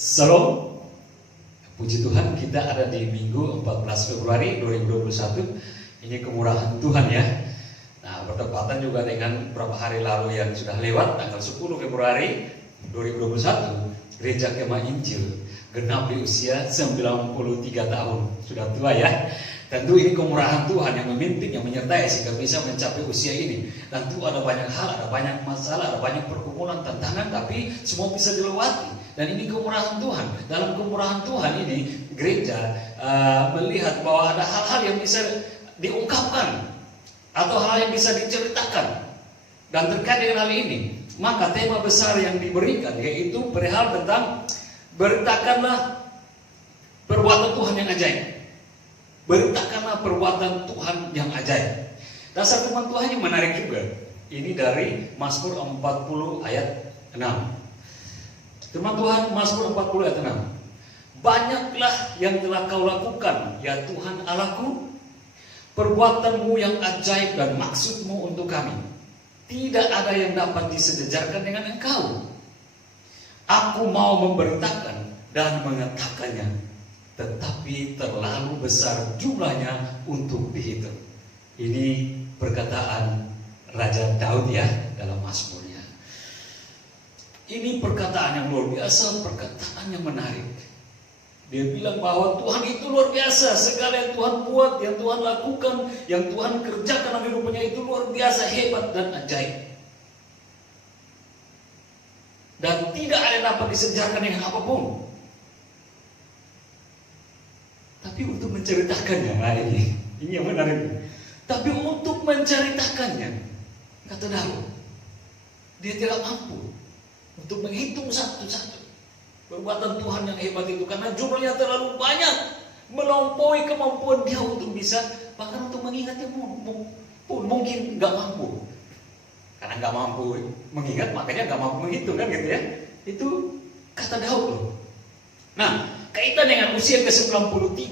Salam, puji Tuhan, kita ada di Minggu 14 Februari 2021. Ini kemurahan Tuhan ya. Nah, bertepatan juga dengan beberapa hari lalu yang sudah lewat, tanggal 10 Februari 2021, Gereja Kemah Injil genap di usia 93 tahun. Sudah tua ya. Tentu ini kemurahan Tuhan yang memimpin, yang menyertai sehingga bisa mencapai usia ini. Tentu ada banyak hal, ada banyak masalah, ada banyak pergumulan, tantangan, tapi semua bisa dilewati. Dan ini kemurahan Tuhan. Dalam kemurahan Tuhan ini, gereja melihat bahwa ada hal-hal yang bisa diungkapkan atau hal yang bisa diceritakan. Dan terkait dengan hal ini, maka tema besar yang diberikan yaitu perihal tentang beritakanlah perbuatan Tuhan yang ajaib. Beritakanlah perbuatan Tuhan yang ajaib. Dasar firman Tuhan yang menarik juga. Ini dari Mazmur 40 ayat 6. Firman Tuhan Mazmur 40 ayat 6. Banyaklah yang telah kau lakukan, ya Tuhan Allahku, perbuatanmu yang ajaib dan maksudmu untuk kami. Tidak ada yang dapat disejajarkan dengan engkau. Aku mau memberitakan dan mengatakannya, tetapi terlalu besar jumlahnya untuk dihitung. Ini perkataan Raja Daud ya dalam Mazmurnya. Ini perkataan yang luar biasa, perkataan yang menarik. Dia bilang bahwa Tuhan itu luar biasa. Segala yang Tuhan buat, yang Tuhan lakukan, yang Tuhan kerjakan dalam hidupnya itu luar biasa, hebat dan ajaib. Dan tidak ada yang dapat disejarkan dengan apapun. Tapi untuk menceritakannya, nah ini yang menarik. Tapi untuk menceritakannya, kata Daud, dia tidak mampu untuk menghitung satu-satu perbuatan Tuhan yang hebat itu, karena jumlahnya terlalu banyak, melampaui kemampuan dia untuk bisa, bahkan untuk mengingatnya pun mungkin nggak mampu. Karena nggak mampu mengingat, makanya nggak mampu menghitung kan gitu ya. Itu kata Daud loh. Nah, kaitan dengan usia ke-93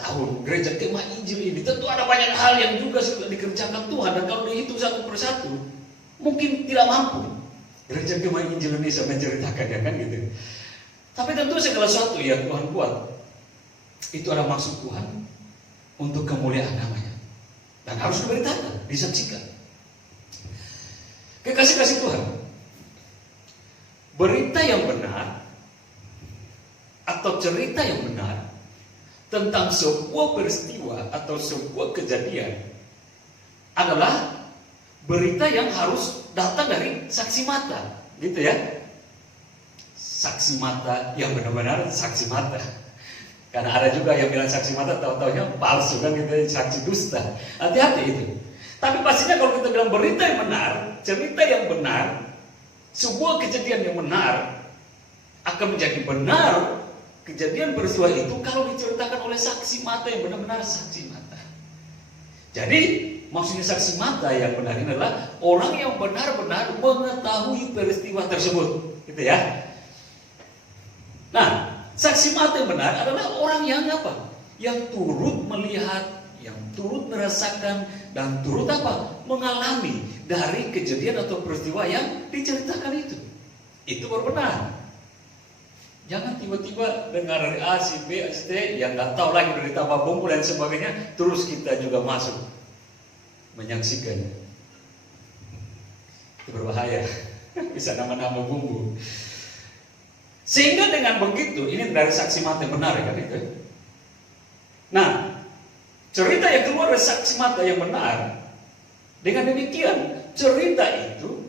tahun Gereja Kemah Injil ini, tentu ada banyak hal yang juga sudah dikerjakan Tuhan. Dan kalau dihitung satu persatu, mungkin tidak mampu Gereja Kemah Injil Indonesia menceritakannya kan gitu. Tapi tentu segala sesuatu yang Tuhan buat, itu ada maksud Tuhan untuk kemuliaan namanya. Dan harus diberitakan, disaksikan. Kekasih-kasih Tuhan, berita yang benar atau cerita yang benar tentang sebuah peristiwa atau sebuah kejadian adalah berita yang harus datang dari saksi mata, gitu ya. Saksi mata yang benar-benar saksi mata. Karena ada juga yang bilang saksi mata tahu-taunya palsu kan gitu, saksi dusta. Hati-hati itu. Tapi pastinya kalau kita bilang berita yang benar, cerita yang benar, sebuah kejadian yang benar akan menjadi benar. Kejadian peristiwa itu kalau diceritakan oleh saksi mata yang benar-benar saksi mata. Jadi maksudnya saksi mata yang benar ini adalah orang yang benar-benar mengetahui peristiwa tersebut, gitu ya. Nah, saksi mata yang benar adalah orang yang apa? Yang turut melihat, yang turut merasakan, dan turut apa? Mengalami dari kejadian atau peristiwa yang diceritakan itu. Itu baru benar. Jangan tiba-tiba dengar dari A, si B, si D, yang nggak tahu lagi dari tambah bumbu dan sebagainya, terus kita juga masuk menyaksikan. Itu berbahaya, bisa nama-nama bumbu. Sehingga dengan begitu, ini dari saksi mata yang benar kan itu. Nah, cerita yang keluar dari saksi mata yang benar, dengan demikian cerita itu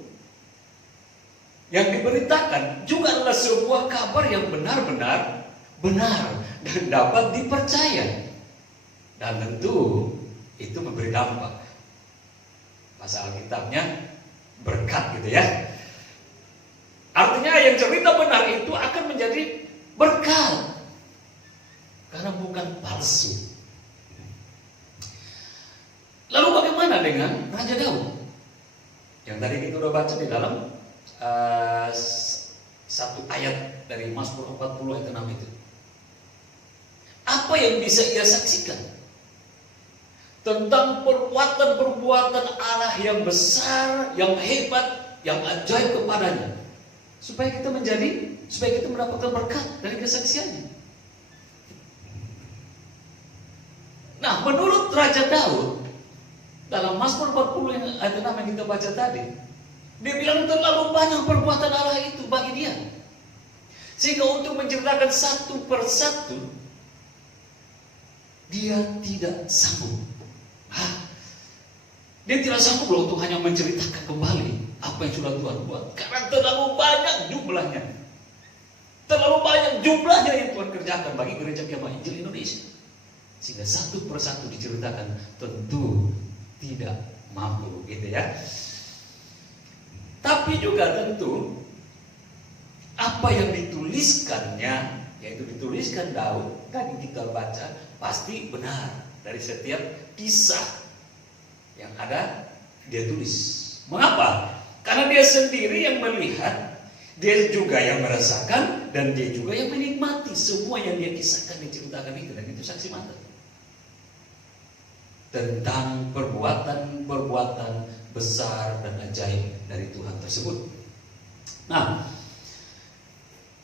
yang diberitakan juga adalah sebuah kabar yang benar-benar benar dan dapat dipercaya. Dan tentu itu memberi dampak. Pasal Alkitabnya berkat gitu ya. Artinya yang cerita benar itu akan menjadi berkat. Karena bukan palsu. Lalu bagaimana dengan Raja Daud? Yang tadi kita sudah baca di dalam satu ayat dari Mazmur 40 ayat 6 itu. Apa yang bisa ia saksikan tentang perbuatan-perbuatan Allah yang besar, yang hebat, yang ajaib kepadanya, supaya kita menjadi supaya kita mendapatkan berkat dari kesaksiannya. Nah, menurut Raja Daud dalam Mazmur 40 ayat 6 yang kita baca tadi, dia bilang terlalu banyak perbuatan Allah itu bagi dia, sehingga untuk menceritakan satu persatu dia tidak sanggup. Dia tidak sanggup loh untuk hanya menceritakan kembali apa yang sudah Tuhan buat, karena terlalu banyak jumlahnya. Terlalu banyak jumlahnya yang Tuhan kerjakan bagi Gereja Kemah Injil Indonesia, sehingga satu persatu diceritakan tentu tidak mampu, gitu ya. Tapi juga tentu apa yang dituliskannya, yaitu dituliskan Daud tadi kita baca, pasti benar dari setiap kisah yang ada dia tulis. Mengapa? Karena dia sendiri yang melihat, dia juga yang merasakan, dan dia juga yang menikmati semua yang dia kisahkan, diceritakan itu, dan itu saksi mata tentang perbuatan-perbuatan besar dan ajaib dari Tuhan tersebut. Nah,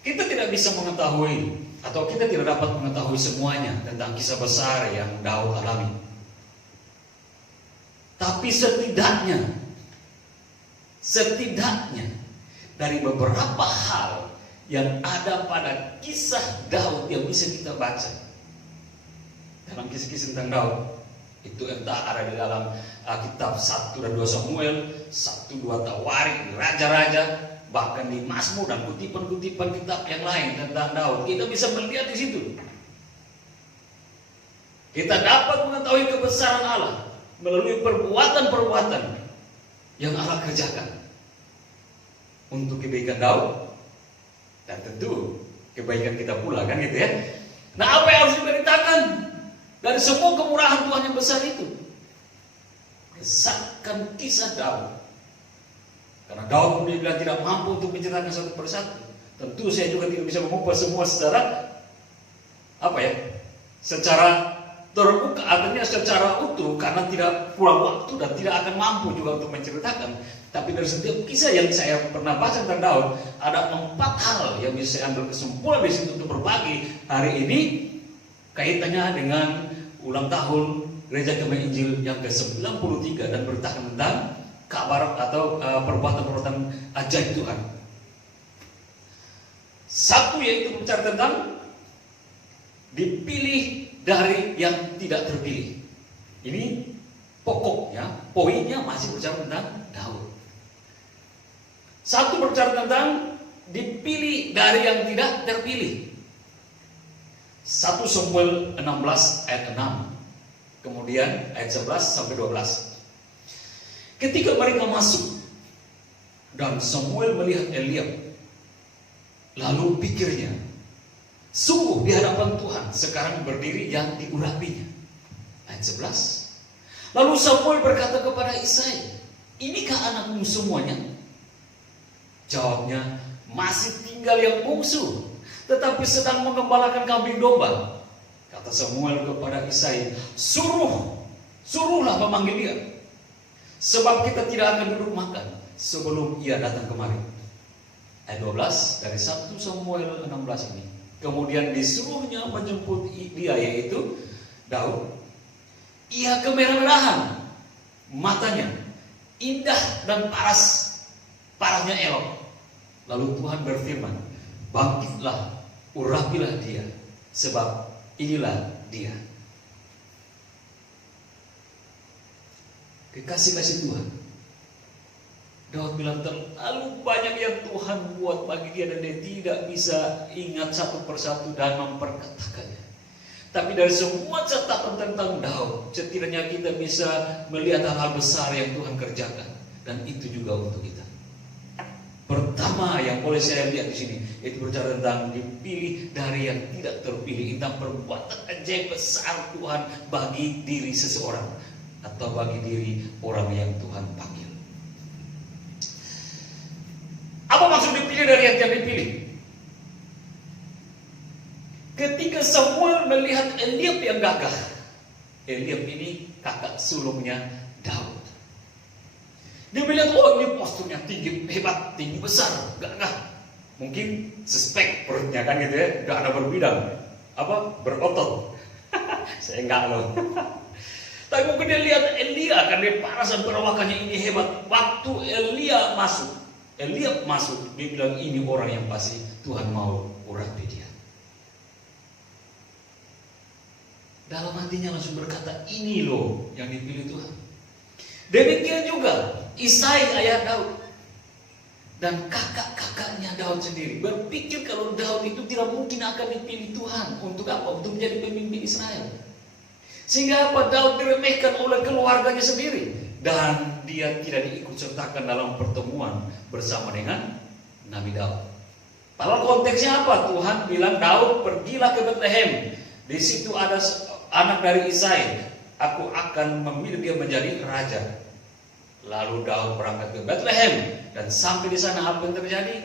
kita tidak bisa mengetahui, atau kita tidak dapat mengetahui semuanya tentang kisah besar yang Daud alami. Tapi setidaknya dari beberapa hal yang ada pada kisah Daud yang bisa kita baca dalam kisah-kisah tentang Daud, itu entah ada di dalam kitab 1 dan 2 Samuel, 1-2 Tawarik, Raja-Raja, bahkan di Mazmur dan kutipan-kutipan kitab yang lain tentang Daud, kita bisa melihat di situ. Kita dapat mengetahui kebesaran Allah melalui perbuatan-perbuatan yang Allah kerjakan untuk kebaikan Daud, dan tentu kebaikan kita pula, kan gitu ya. Nah, apa yang harus diberitakan dari semua kemurahan Tuhan yang besar itu? Kesahkan kisah Daud. Karena Daud pun dibilang tidak mampu untuk menceritakan satu persatu. Tentu saya juga tidak bisa mengupas semua secara secara terbuka, artinya secara utuh, karena tidak pulang waktu dan tidak akan mampu juga untuk menceritakan. Tapi dari setiap kisah yang saya pernah baca tentang Daud, ada 4 hal yang bisa saya ambil kesimpulan di situ untuk berbagi hari ini, kaitannya dengan ulang tahun Gereja Kemah Injil yang ke-93 dan beritakan tentang kabar atau perbuatan-perbuatan ajaib Tuhan. Satu yaitu bicara tentang dipilih dari yang tidak terpilih. Ini pokoknya, poinnya masih bicara tentang Daud. Satu berbicara tentang dipilih dari yang tidak terpilih. 1 Samuel 16 ayat 6. Kemudian ayat 11 sampai 12. Ketika mereka masuk dan Samuel melihat Eliab, lalu pikirnya, sungguh di hadapan Tuhan sekarang berdiri yang diurapinya. Ayat 11. Lalu Samuel berkata kepada Isai, inikah anakmu semuanya? Jawabnya, masih tinggal yang bungsu, tetapi sedang mengembalakan kambing domba. Kata Samuel kepada Isai, suruhlah memanggil dia, sebab kita tidak akan duduk makan sebelum ia datang kemari. Ayat 12 dari 1 Samuel 16 ini. Kemudian disuruhnya menjemput dia, yaitu Daud. Ia kemerah-merahan matanya, indah dan parasnya elok. Lalu Tuhan berfirman, bangkitlah, urapilah dia, sebab inilah dia. Kekasih-kasih Tuhan, Daud bilang terlalu banyak yang Tuhan buat bagi dia dan dia tidak bisa ingat satu persatu dan memperkatakannya. Tapi dari semua catatan tentang Daud, setidaknya kita bisa melihat hal-hal besar yang Tuhan kerjakan, dan itu juga untuk kita. Pertama yang boleh saya lihat di sini itu berbicara tentang dipilih dari yang tidak terpilih, tentang perbuatan ajaib besar Tuhan bagi diri seseorang atau bagi diri orang yang Tuhan panggil. Apa maksud dipilih dari yang tidak dipilih? Ketika Samuel melihat Eliab yang gagah, Eliab ini kakak sulungnya Daud. Dia melihat, oh ini posturnya tinggi, hebat, tinggi besar, gagah. mungkin suspek perutnya kan gitu ya, nggak ada berbidang, berotot. Saya enggak loh. Tapi mungkin dia lihat Elia kan, dia paras dan perawakannya ini hebat. Waktu Elia masuk, dia bilang ini orang yang pasti Tuhan mau urapi dia. Dalam hatinya langsung berkata, ini loh yang dipilih Tuhan. Demikian juga Isai ayah Daud dan kakak-kakaknya Daud sendiri berpikir kalau Daud itu tidak mungkin akan dipilih Tuhan. Untuk apa? Untuk menjadi pemimpin Israel. Sehingga apa? Daud diremehkan oleh keluarganya sendiri. Dan dia tidak diikut sertakan dalam pertemuan bersama dengan Nabi Daud. Padahal konteksnya apa? Tuhan bilang, Daud pergilah ke Bethlehem. Di situ ada anak dari Isai. Aku akan memilih dia menjadi raja. Lalu Daud berangkat ke Bethlehem. Dan sampai di sana apa yang terjadi?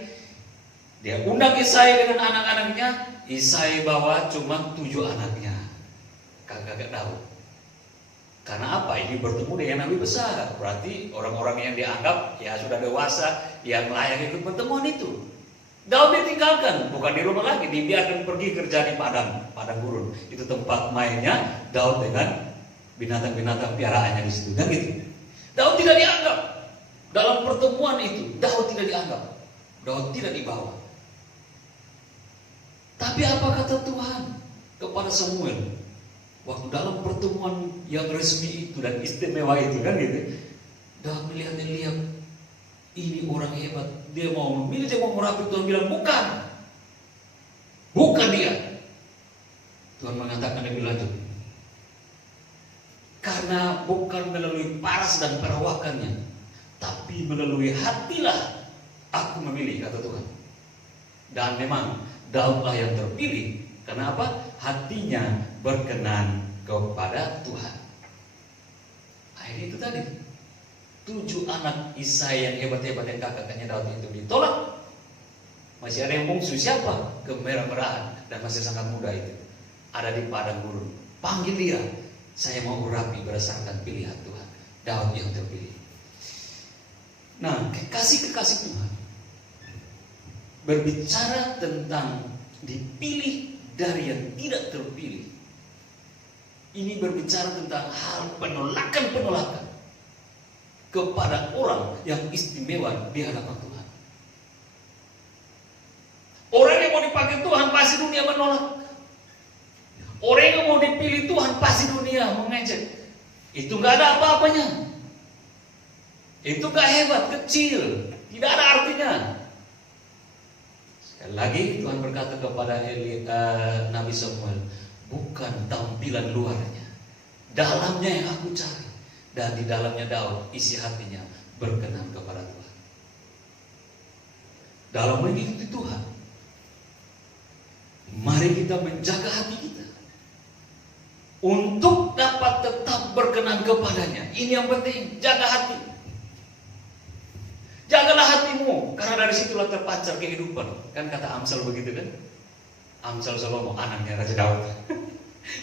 Dia undang Isai dengan anak-anaknya. Isai bawa cuma 7 anaknya, kakak Daud. Karena apa? Ini bertemu dengan Nabi besar. Berarti orang-orang yang dianggap ya sudah dewasa, yang layak ikut pertemuan itu. Daud ditinggalkan, bukan di rumah lagi, dibiarkan pergi kerja di padang gurun. Itu tempat mainnya Daud dengan binatang-binatang piaraannya di situ, kan gitu. Daud tidak dianggap dalam pertemuan itu. Daud tidak dianggap, Daud tidak dibawa. Tapi apa kata Tuhan kepada Samuel waktu dalam pertemuan yang resmi itu dan istimewa itu, kan gitu? Daud melihat Elia, ini orang hebat, dia mau memilih, dia mau merapi. Tuhan bilang bukan dia. Tuhan mengatakan lebih lanjut, karena bukan melalui paras dan perawakannya, tapi melalui hatilah aku memilih, kata Tuhan. Dan memang Daudlah yang terpilih. Karena apa? Hatinya berkenan kepada Tuhan. Akhirnya itu tadi, 7 anak Isai yang hebat-hebat yang kakaknya Daud itu ditolak. Masih ada yang bungsu, siapa? Kemerah-merahan dan masih sangat muda itu, ada di padang gurun. Panggil dia, saya mau urapi berdasarkan pilihan Tuhan. Daud yang terpilih. Nah, kekasih-kekasih Tuhan berbicara tentang dipilih dari yang tidak terpilih. Ini berbicara tentang hal penolakan kepada orang yang istimewa di hadapan Tuhan. Orang yang mau dipakai Tuhan pasti dunia menolak. Orang yang mau dipilih Tuhan pasti dunia mengejek. Itu gak ada apa-apanya. Itu gak hebat, kecil, tidak ada artinya. Sekali lagi Tuhan berkata kepada Nabi Samuel, bukan tampilan luarnya, dalamnya yang aku cari. Dan di dalamnya Daud, isi hatinya berkenan kepada Tuhan. Dalam mengikuti Tuhan, mari kita menjaga hati kita untuk dapat tetap berkenan kepadanya. Ini yang penting, jaga hati. Jagalah hatimu, karena dari situlah terpancar kehidupan. Kan kata Amsal begitu kan? Amsal Salomo, anaknya Raja Daud.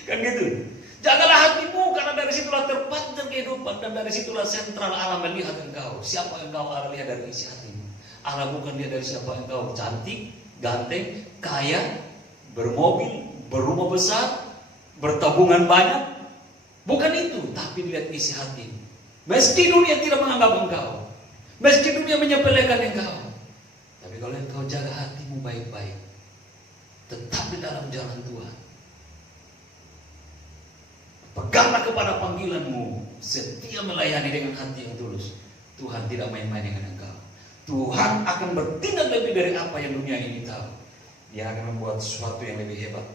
Kan gitu. Jagalah hatimu, karena dari situlah terpancar kehidupan. Dan dari situlah sentral Allah melihat engkau. Siapa engkau? Allah lihat dari isi hatimu. Allah bukan lihat dari siapa engkau. Cantik, ganteng, kaya, bermobil, berumah besar, bertabungan banyak. Bukan itu, tapi lihat isi hatimu. Meski dunia tidak menganggap engkau, meski dunia menyepelekan engkau, tapi kalau engkau jaga hatimu baik-baik, tetap di dalam jalan Tuhan, peganglah kepada panggilanmu, setia melayani dengan hati yang tulus, Tuhan tidak main-main dengan engkau. Tuhan akan bertindak lebih dari apa yang dunia ini tahu. Dia akan membuat sesuatu yang lebih hebat,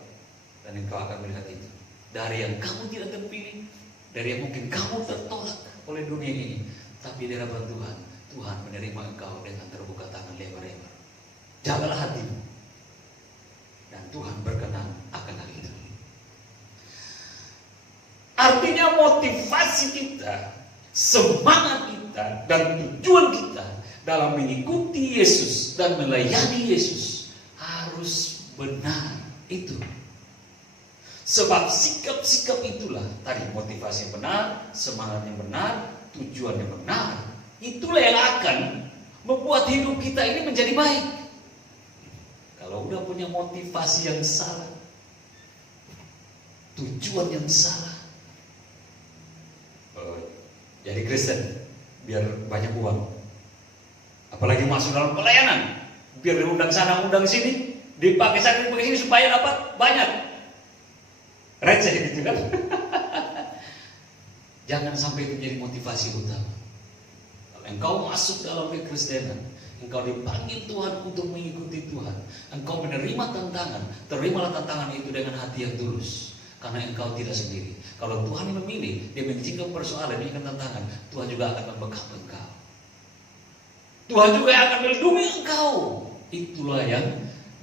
dan engkau akan melihat itu. Dari yang kamu tidak terpilih, dari yang mungkin kamu tertolak oleh dunia ini, tapi di hadapan Tuhan, Tuhan menerima engkau dengan terbuka tangan lebar-lebar. Jagalah hatimu, dan Tuhan berkenan akan hal itu. Artinya motivasi kita, semangat kita, dan tujuan kita dalam mengikuti Yesus dan melayani Yesus harus benar itu. Sebab sikap-sikap itulah tadi, motivasi yang benar, semangat yang benar, tujuan yang benar, itulah yang akan membuat hidup kita ini menjadi baik. Kalau udah punya motivasi yang salah, tujuan yang salah, jadi Kristen biar banyak uang, apalagi masuk dalam pelayanan, biar diundang sana undang sini, dipakai sana dipakai sini supaya dapat banyak, receh gitu kan. Jangan sampai itu jadi motivasi utama. Kalau engkau masuk dalam kekristenan, engkau dipanggil Tuhan untuk mengikuti Tuhan, engkau menerima tantangan, terimalah tantangan itu dengan hati yang tulus. Karena engkau tidak sendiri. Kalau Tuhan yang memilih, Dia mengizinkan persoalan, mengizinkan tantangan, Tuhan juga akan membekap engkau. Tuhan juga akan melindungi engkau. Itulah yang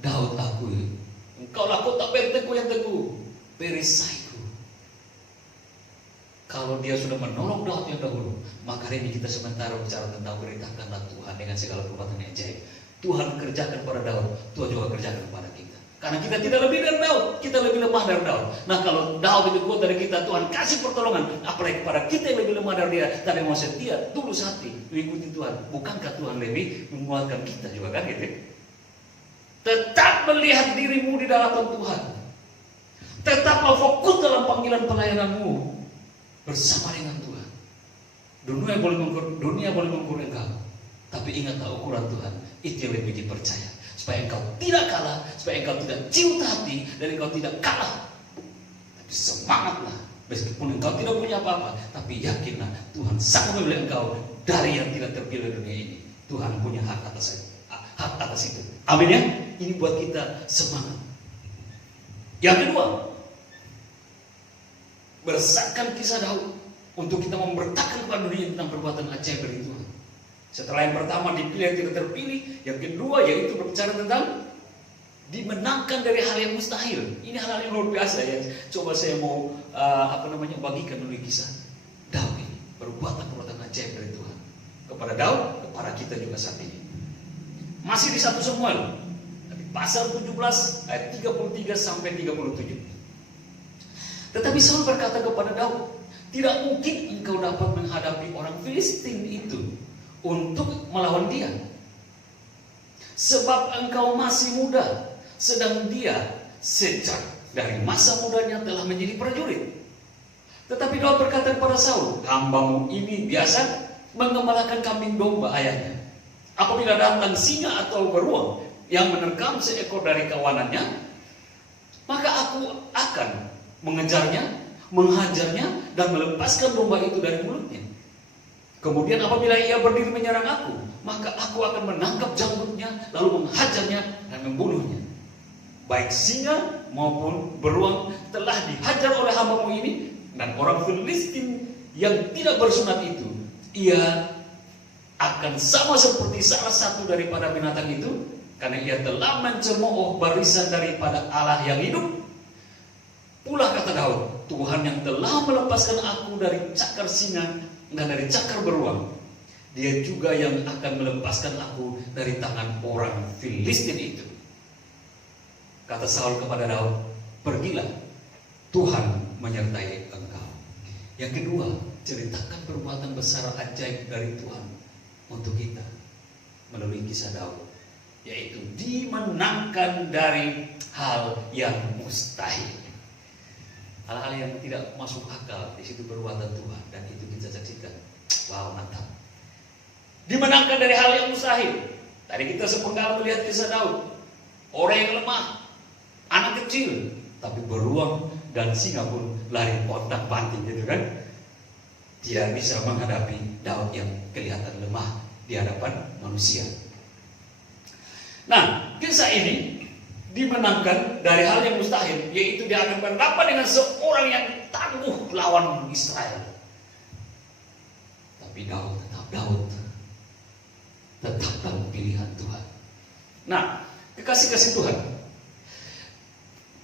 Daud akui. Engkau lah kota berteguh yang teguh, perisaiku. Kalau dia sudah menolong Daud yang dahulu, maka hari ini kita sementara bicara tentang beritakanlah Tuhan dengan segala perbuatan yang ajaib. Tuhan kerjakan pada Daud, Tuhan juga kerjakan pada kita. Karena kita tidak lebih dari Daud, kita lebih lemah dari Daud. Nah kalau Daud lebih kuat dari kita, Tuhan kasih pertolongan, apalagi kepada kita yang lebih lemah dari dia, tapi mau setia, tulus hati, mengikuti Tuhan. Bukankah Tuhan lebih menguatkan kita juga kan gitu? Tetap melihat dirimu di dalam Tuhan. Tetaplah fokus dalam panggilan pelayananmu bersama dengan Tuhan. Dunia boleh mengukur engkau, tapi ingatlah ukuran Tuhan, itu yang lebih dipercaya. Supaya engkau tidak kalah, supaya engkau tidak ciut hati, dan engkau tidak kalah. Tapi semangatlah, meskipun engkau tidak punya apa-apa, tapi yakinlah Tuhan sanggup memilih engkau dari yang tidak terpilih dunia ini. Tuhan punya hak atas itu. Amin ya. Ini buat kita semangat. Yang kedua, bersaksikan kisah Daud untuk kita memberitakan kepada dunia tentang perbuatan ajaib dari Tuhan. Setelah yang pertama dipilih yang tidak terpilih, yang kedua yaitu berbicara tentang dimenangkan dari hal yang mustahil. Ini hal-hal yang luar biasa ya. Coba saya mau bagikan dulu kisah Daud ini, perbuatan ajaib dari Tuhan kepada Daud, kepada kita juga saat ini. Masih di 1 Samuel, pasal 17 ayat 33 sampai 37. Tetapi Saul berkata kepada Daud, tidak mungkin engkau dapat menghadapi orang Filistin itu untuk melawan dia, sebab engkau masih muda, sedang dia sejak dari masa mudanya telah menjadi prajurit. Tetapi Daud berkata kepada Saul, hambamu ini biasa mengembalakan kambing domba ayahnya. Apabila datang singa atau beruang yang menerkam seekor dari kawanannya, maka aku akan mengejarnya, menghajarnya, dan melepaskan domba itu dari mulutnya. Kemudian apabila ia berdiri menyerang aku, maka aku akan menangkap janggutnya, lalu menghajarnya dan membunuhnya. Baik singa maupun beruang telah dihajar oleh hambamu ini, dan orang Filistin yang tidak bersunat itu, ia akan sama seperti salah satu daripada binatang itu, karena ia telah mencemooh barisan daripada Allah yang hidup. Pula kata Daud, Tuhan yang telah melepaskan aku dari cakar singa dan dari cakar beruang, Dia juga yang akan melepaskan aku dari tangan orang Filistin itu. Kata Saul kepada Daud, pergilah, Tuhan menyertai engkau. Yang kedua, ceritakan perbuatan besar ajaib dari Tuhan untuk kita melalui kisah Daud, yaitu dimenangkan dari hal yang mustahil. Hal-hal yang tidak masuk akal, di situ perbuatan Tuhan, dan itu kita saksikan. Wow, mantap. Dimenangkan dari hal yang mustahil. Tadi kita sepenggal melihat kisah Daud, orang yang lemah, anak kecil, tapi beruang dan singa pun lari pontang-panting gitu kan. Dia bisa menghadapi Daud yang kelihatan lemah di hadapan manusia. Nah, kisah ini dimenangkan dari hal yang mustahil, yaitu dia akan berhadapan dengan seorang yang tangguh lawan Israel. Tapi Daud tetap dalam pilihan Tuhan. Nah, kekasih-kasih Tuhan,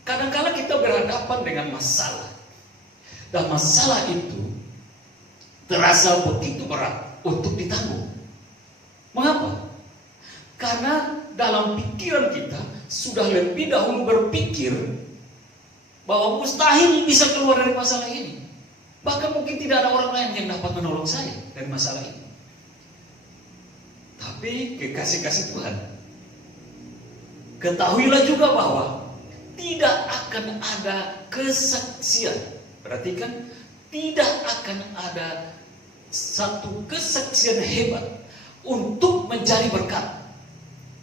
kadang-kadang kita berhadapan dengan masalah, dan masalah itu terasa begitu berat untuk ditanggung. Mengapa? Karena dalam pikiran kita sudah lebih dahulu berpikir bahwa mustahil bisa keluar dari masalah ini. Bahkan mungkin tidak ada orang lain yang dapat menolong saya dari masalah ini. Tapi kekasih-kasih Tuhan, ketahuilah juga bahwa tidak akan ada kesaksian. Perhatikan, tidak akan ada satu kesaksian hebat untuk menjadi berkat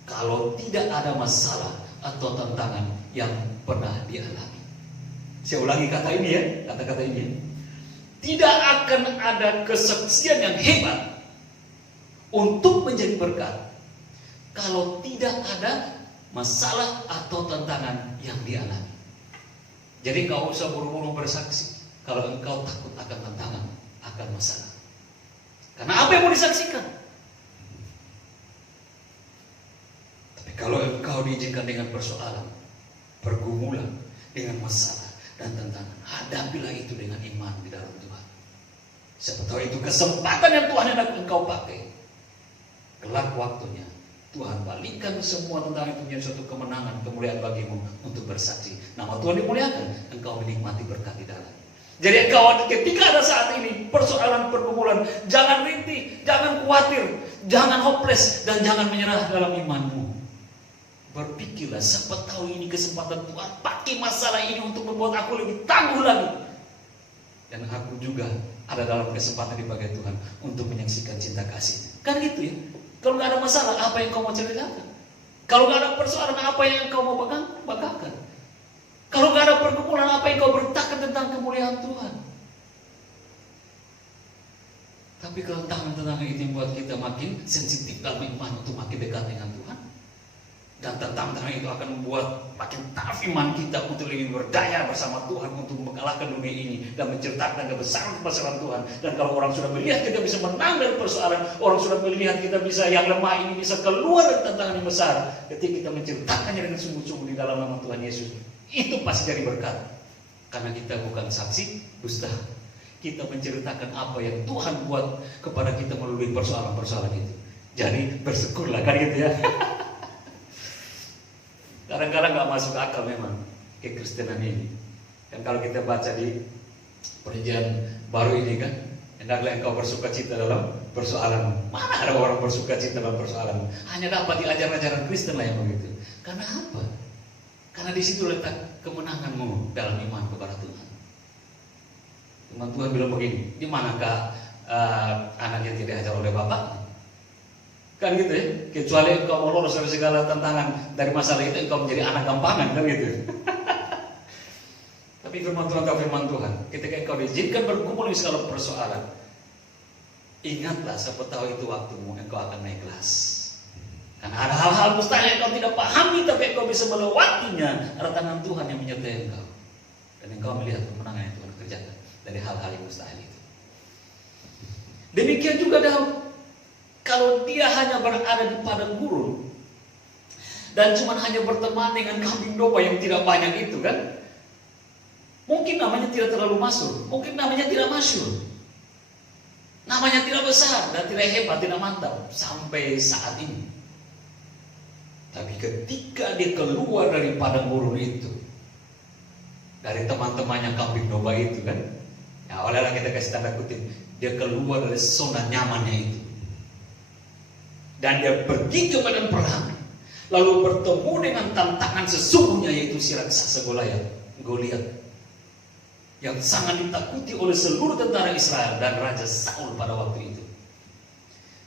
kalau tidak ada masalah atau tantangan yang pernah dialami. Saya ulangi kata ini ya, kata-kata ini. Tidak akan ada kesaksian yang hebat untuk menjadi berkat kalau tidak ada masalah atau tantangan yang dialami. Jadi enggak usah buru-buru bersaksi kalau engkau takut akan tantangan, akan masalah. Karena apa yang mau disaksikan? Tapi kalau engkau diizinkan dengan persoalan, pergumulan, dengan masalah dan tantangan, hadapilah itu dengan iman di dalam Tuhan. Siapa tahu itu kesempatan yang Tuhan hendak engkau pakai. Kelak waktunya Tuhan balikkan semua tentang itu menjadi suatu kemenangan, kemuliaan bagimu untuk bersaksi. Nama Tuhan dimuliakan, engkau menikmati berkat di dalam. Jadi engkau ketika ada saat ini persoalan pergumulan, jangan rintih, jangan khawatir, jangan hopeless, dan jangan menyerah dalam imanmu. Berpikirlah, siapa tahu ini kesempatan Tuhan pakai masalah ini untuk membuat aku lebih tangguh lagi. Dan aku juga ada dalam kesempatan dipakai Tuhan untuk menyaksikan cinta kasih. Kan gitu ya. Kalau nggak ada masalah, apa yang kau mau ceritakan? Kalau nggak ada persoalan, apa yang kau mau banggakan? Kalau nggak ada pergumulan, apa yang kau beritakan tentang kemuliaan Tuhan? Tapi kalau tantangan itu yang buat kita makin sensitif dalam iman untuk makin dekat dengan Tuhan. Dan tantangan itu akan membuat makin tough iman kita untuk lebih berdaya bersama Tuhan untuk mengalahkan dunia ini dan menceritakan kebesaran Tuhan. Dan kalau orang sudah melihat kita bisa menang dari persoalan, orang sudah melihat kita bisa yang lemah ini bisa keluar dari tantangan yang besar, ketika kita menceritakannya dengan sungguh-sungguh di dalam nama Tuhan Yesus, itu pasti jadi berkat. Karena kita bukan saksi dusta, kita menceritakan apa yang Tuhan buat kepada kita melalui persoalan-persoalan itu. Jadi bersyukurlah, kan gitu ya. Kadang-kadang gak masuk akal memang kekristenan ini. Dan kalau kita baca di perjanjian baru ini kan, hendaklah engkau bersuka cita dalam persoalan. Mana ada orang bersuka cita dalam persoalan? Hanya dapat di ajaran-ajaran Kristen lah yang begitu. Karena apa? Karena di situ letak kemenanganmu dalam iman kepada Tuhan. Firman Tuhan bilang begini, di manakah anak yang tidak diajar oleh bapak? Kan gitu ya, kecuali engkau mau lolos dari segala tantangan dari masalah itu, engkau menjadi anak gampangan, kan gitu. Tapi firman Tuhan, ketika engkau diizinkan berkumpul di segala persoalan, ingatlah, siapa tahu itu waktumu engkau akan naik kelas. Karena ada hal-hal mustahil yang engkau tidak pahami, tapi engkau bisa melewatinya. Ada tangan Tuhan yang menyertai engkau, dan engkau melihat kemenangan yang Tuhan kerjakan dari hal-hal yang mustahil itu. Demikian juga dalam kalau dia hanya berada di padang gurun dan cuma hanya berteman dengan kambing domba yang tidak banyak itu kan, mungkin namanya tidak terlalu masyhur, mungkin namanya tidak masyhur, namanya tidak besar dan tidak hebat, tidak mantap sampai saat ini. Tapi ketika dia keluar dari padang gurun itu, dari teman-temannya kambing domba itu kan, ya olehlah kita kasih tanda kutip, dia keluar dari zona nyamannya itu. Dan dia pergi ke medan perang, lalu bertemu dengan tantangan sesungguhnya, yaitu si raksasa Goliat, yang sangat ditakuti oleh seluruh tentara Israel dan Raja Saul pada waktu itu.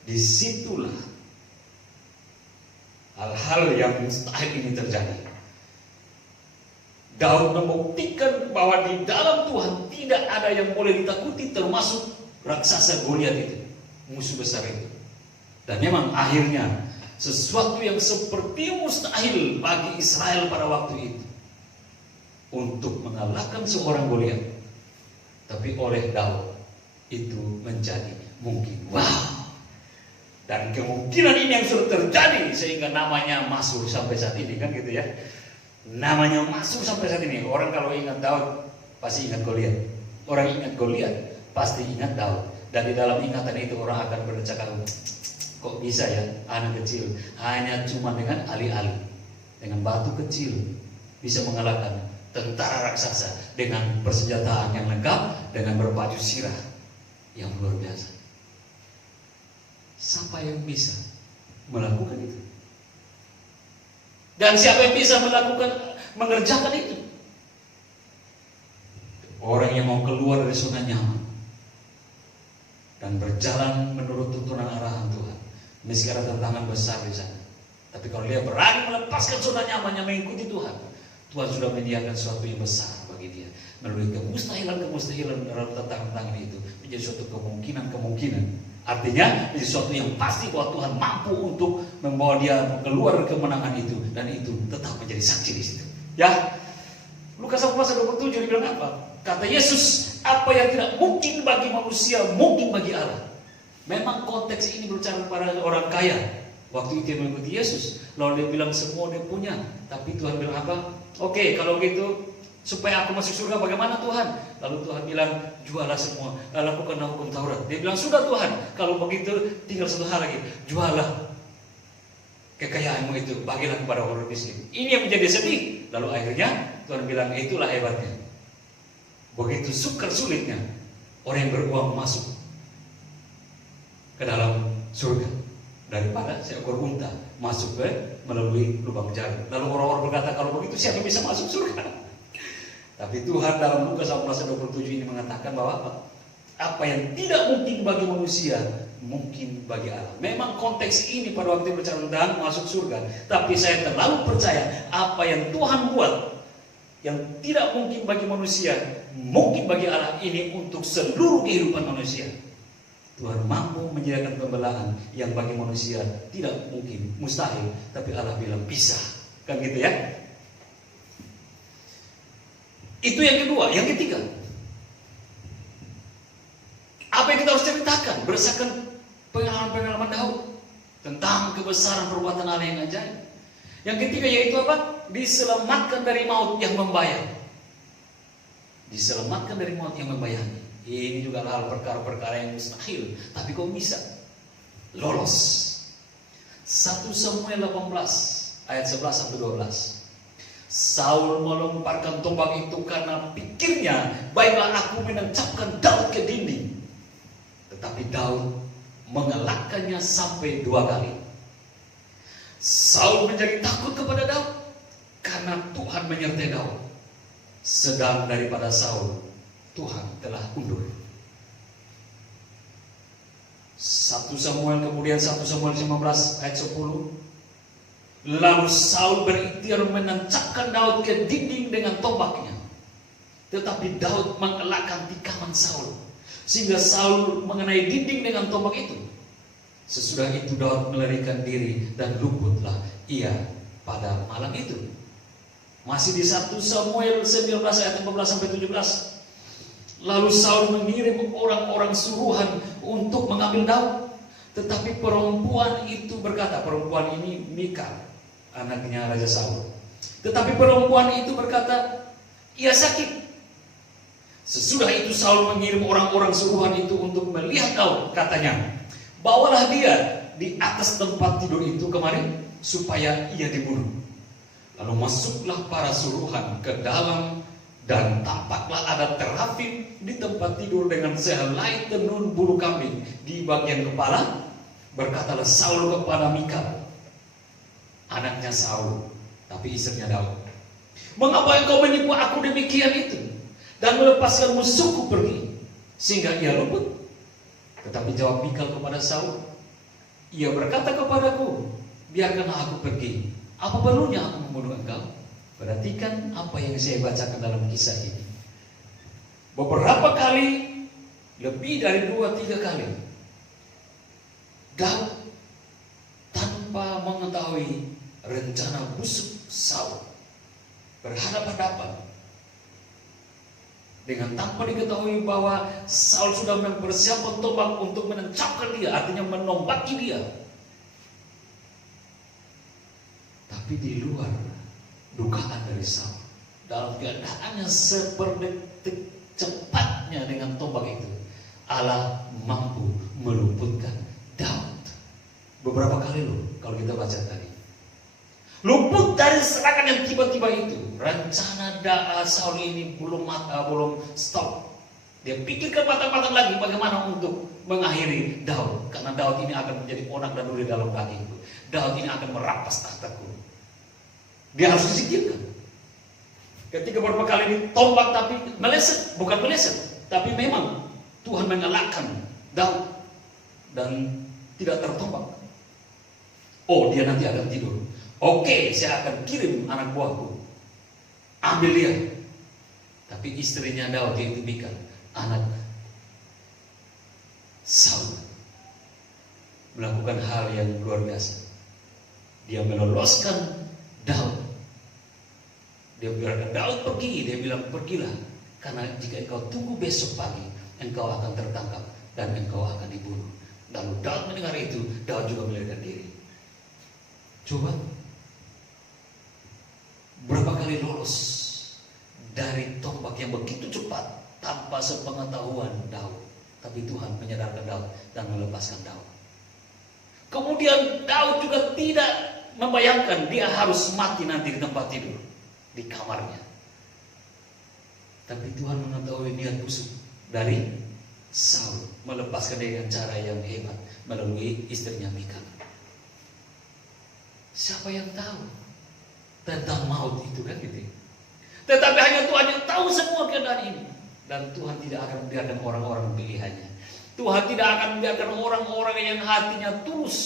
Disitulah hal-hal yang mustahil ini terjadi. Daud membuktikan bahwa di dalam Tuhan tidak ada yang boleh ditakuti, termasuk raksasa Goliat itu, musuh besar itu. Dan memang akhirnya sesuatu yang seperti mustahil bagi Israel pada waktu itu untuk mengalahkan seorang Goliat, tapi oleh Daud itu menjadi mungkin. Wow! Dan kemungkinan ini yang sudah terjadi sehingga namanya masyhur sampai saat ini, kan gitu ya. Namanya masyhur sampai saat ini. Orang kalau ingat Daud pasti ingat Goliat. Orang ingat Goliat pasti ingat Daud. Dan di dalam ingatan itu orang akan berdecak, kok bisa ya anak kecil hanya cuma dengan alih-alih, dengan batu kecil bisa mengalahkan tentara raksasa dengan persenjataan yang lengkap, dengan berbaju sirah yang luar biasa. Siapa yang bisa melakukan itu? Dan siapa yang bisa mengerjakan itu? Orang yang mau keluar dari zona nyaman dan berjalan menurut tuntunan arahan Tuhan. Ini sekarang tantangan besar di sana. Tapi kalau dia berani melepaskan zona nyamannya mengikuti Tuhan, Tuhan sudah menyediakan sesuatu yang besar bagi dia. Melalui kemustahilan dalam tantangan itu menjadi suatu kemungkinan. Artinya menjadi sesuatu yang pasti bahwa Tuhan mampu untuk membawa dia keluar kemenangan itu, dan itu tetap menjadi saksi di situ. Ya, Lukas 11:27 dibilang apa? Kata Yesus, apa yang tidak mungkin bagi manusia mungkin bagi Allah. Memang konteks ini berbicara pada orang kaya. Waktu itu dia mengikuti Yesus, lalu dia bilang semua dia punya. Tapi Tuhan bilang apa? Oke, kalau gitu supaya aku masuk surga bagaimana Tuhan? Lalu Tuhan bilang, jualah semua, lakukanlah hukum Taurat. Dia bilang, sudah Tuhan, kalau begitu tinggal satu hal lagi, jualah kekayaanmu itu, bagilah kepada orang miskin. Ini yang menjadi sedih. Lalu akhirnya Tuhan bilang, itulah hebatnya. Begitu sukar sulitnya orang yang beruang masuk ke dalam surga daripada seekor unta masuk melalui lubang jarum. Lalu orang-orang berkata, kalau begitu siapa yang bisa masuk surga? Tapi Tuhan dalam Lukas 11:27 ini mengatakan bahwa apa yang tidak mungkin bagi manusia mungkin bagi Allah. Memang konteks ini pada waktu berbicara tentang masuk surga, tapi saya terlalu percaya apa yang Tuhan buat yang tidak mungkin bagi manusia mungkin bagi Allah ini untuk seluruh kehidupan manusia. Tuhan mampu menyediakan pembelaan yang bagi manusia tidak mungkin, mustahil, tapi Allah bilang bisa. Kan gitu ya. Itu yang kedua. Yang ketiga, apa yang kita harus ceritakan berdasarkan pengalaman-pengalaman Daud tentang kebesaran perbuatan Allah yang ajaib. Yang ketiga yaitu apa? Diselamatkan dari maut yang membayang. Diselamatkan dari maut yang membayangi. Ini juga hal perkara-perkara yang mustahil, tapi kok bisa lolos. 1 Samuel 18 ayat 11-12. Saul melemparkan tombak itu karena pikirnya, baiklah aku menancapkan Daud ke dinding. Tetapi Daud mengelakkannya sampai 2 kali. Saul menjadi takut kepada Daud karena Tuhan menyertai Daud. Sedang daripada Saul, Tuhan telah undur. 1 Samuel 15 ayat 10. Lalu Saul berikhtiar menancapkan Daud ke dinding dengan tombaknya. Tetapi Daud mengelakkan tikaman Saul, sehingga Saul mengenai dinding dengan tombak itu. Sesudah itu Daud melarikan diri dan luputlah ia pada malam itu. Masih di 1 Samuel 19 ayat 14-17. Lalu Saul mengirim orang-orang suruhan untuk mengambil Daud. Tetapi perempuan itu berkata, perempuan ini Mikal, anaknya Raja Saul. Tetapi perempuan itu berkata, ia sakit. Sesudah itu Saul mengirim orang-orang suruhan itu untuk melihat Daud. Katanya, bawalah dia di atas tempat tidur itu kemarin, supaya ia dibunuh. Lalu masuklah para suruhan ke dalam, dan tampaklah ada terapit di tempat tidur dengan sehelai tenun bulu kambing di bagian kepala. Berkatalah Saul kepada Mikal, anaknya Saul, tapi istrinya Daud, mengapa engkau menipu aku demikian itu dan melepaskan musuhku pergi sehingga ia luput? Tetapi jawab Mikal kepada Saul, ia berkata kepadaku, biarkanlah aku pergi, apa perlunya aku membunuh engkau? Perhatikan apa yang saya bacakan dalam kisah ini. Beberapa kali, lebih dari 2-3 kali, Daud tanpa mengetahui rencana busuk Saul berhadapan-hadapan dengan, tanpa diketahui bahwa Saul sudah mempersiapkan tombak untuk menancapkan dia, artinya menombaki dia. Tapi di luar dugaan dari Saul, dalam keadaannya seperdetik cepatnya dengan tombak itu, Allah mampu meluputkan Daud. Beberapa kali loh kalau kita baca tadi, luput dari serangan yang tiba-tiba itu. Rencana Saul ini belum stop. Dia pikirkan matang-matang lagi bagaimana untuk mengakhiri Daud, karena Daud ini akan menjadi onak dan duri dalam kakiku. Daud ini akan merampas tahtaku. Dia harus disingkirkan. Ketika beberapa kali ditombak tapi meleset, bukan meleset, tapi memang Tuhan mengalahkan Daud dan tidak tertombak. Oh, dia nanti akan tidur. Oke, saya akan kirim anak buahku, ambil dia. Tapi istrinya Daud, yaitu Mikal, anak Saul, melakukan hal yang luar biasa. Dia meloloskan Daud. Dia biarkan Daud pergi. Dia bilang, pergilah, karena jika engkau tunggu besok pagi, engkau akan tertangkap dan engkau akan dibunuh. Lalu Daud mendengar itu, Daud juga melarikan diri. Coba, berapa kali lolos dari tombak yang begitu cepat tanpa sepengetahuan Daud. Tapi Tuhan menyadarkan Daud dan melepaskan Daud. Kemudian Daud juga tidak membayangkan dia harus mati nanti di tempat tidur, di kamarnya. Tapi Tuhan mengetahui niat busuk dari Saul, melepaskan dia dengan cara yang hebat melalui istrinya Mikal. Siapa yang tahu tentang maut itu, kan gitu. Tetapi hanya Tuhan yang tahu semua keadaan ini. Dan Tuhan tidak akan membiarkan orang-orang pilihannya. Tuhan tidak akan membiarkan orang-orang yang hatinya tulus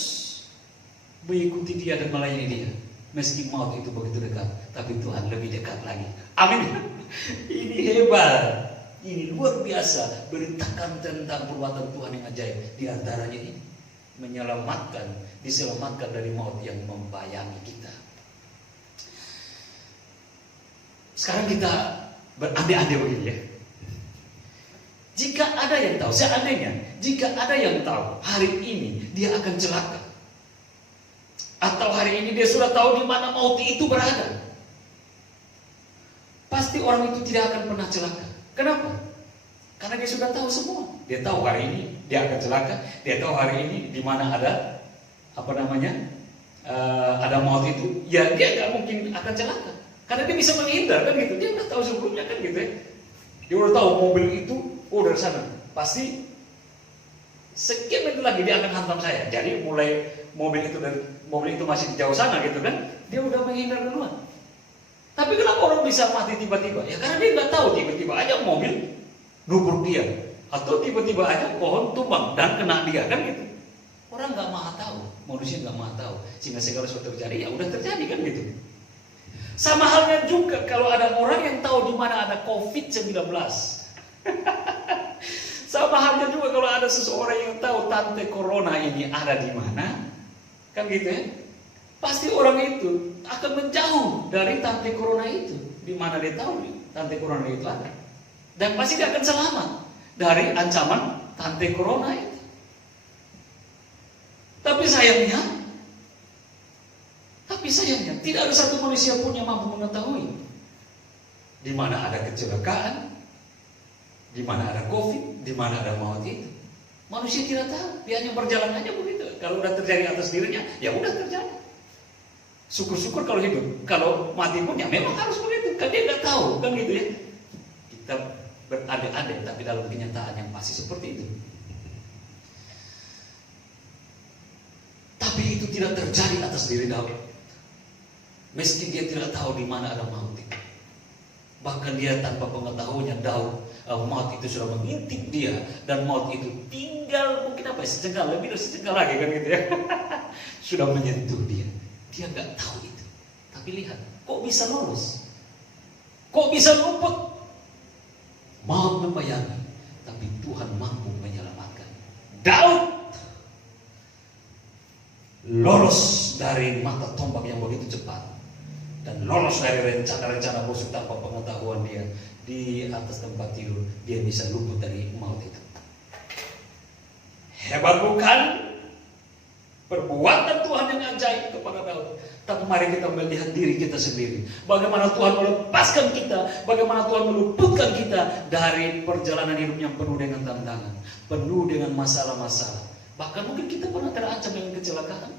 mengikuti dia dan melayani dia. Meski maut itu begitu dekat, tapi Tuhan lebih dekat lagi. Amin. Ini hebat. Ini luar biasa. Beritakan tentang perbuatan Tuhan yang ajaib. Di antaranya ini, diselamatkan dari maut yang membayangi kita. Sekarang kita berandai-andai begini ya. Jika ada yang tahu, seandainya jika ada yang tahu hari ini dia akan celaka, atau hari ini dia sudah tahu di mana maut itu berada, pasti orang itu tidak akan pernah celaka. Kenapa? Karena dia sudah tahu semua. Dia tahu hari ini dia akan celaka. Dia tahu hari ini di mana ada ada maut itu. Ya dia nggak mungkin akan celaka, karena dia bisa menghindar, kan gitu. Dia udah tahu sebelumnya, kan gitu ya. Dia udah tahu mobil itu, dari sana pasti sekian menit lagi dia akan hantam saya. Jadi mulai mobil itu masih di jauh sana, gitu kan. Dia udah menghindar duluan. Tapi kenapa orang bisa mati tiba-tiba? Ya karena dia nggak tahu, tiba-tiba aja mobil nubur dia, atau tiba-tiba aja pohon tumbang dan kena dia, kan gitu. Orang nggak maha tahu, manusia nggak maha tahu, sehingga segala sesuatu terjadi, ya udah terjadi, kan gitu. Sama halnya juga kalau ada orang yang tahu di mana ada COVID-19. Sama halnya juga kalau ada seseorang yang tahu tante corona ini ada di mana, kan gitu ya. Pasti orang itu akan menjauh dari tante corona itu. Di mana dia tahu tante corona itu ada, dan pasti dia akan selamat dari ancaman tante corona itu. Tapi sayangnya tidak ada satu manusia pun yang mampu mengetahui di mana ada kecelakaan, di mana ada COVID, di mana ada maut itu. Manusia tidak tahu, dia hanya berjalan aja begitu. Kalau udah terjadi atas dirinya, ya udah terjadi. Syukur-syukur kalau hidup, kalau mati pun ya memang harus begitu. Kan dia nggak tahu, kan gitu ya. Kita berandai-andai, tapi dalam kenyataan yang pasti seperti itu. Tapi itu tidak terjadi atas diri Daud. Meski dia tidak tahu di mana ada maut itu. Bahkan dia tanpa pengetahuannya maut itu sudah mengintip dia, dan maut itu tinggal mungkin sejengkal, lebih dari sejengkal lagi, kan gitu ya. Sudah menyentuh dia. Dia nggak tahu itu. Tapi lihat, kok bisa lolos? Kok bisa luput? Maut membayangi, tapi Tuhan mampu menyelamatkan. Daud lolos dari mata tombak yang begitu cepat, dan lolos dari rencana-rencana busuk tanpa pengetahuan dia. Di atas tempat tidur dia bisa luput dari maut itu. Hebat bukan? Perbuatan Tuhan yang ajaib kepada Daud. Tapi mari kita melihat diri kita sendiri. Bagaimana Tuhan melepaskan kita, bagaimana Tuhan meluputkan kita dari perjalanan hidup yang penuh dengan tantangan, penuh dengan masalah-masalah. Bahkan mungkin kita pernah terancam dengan kecelakaan.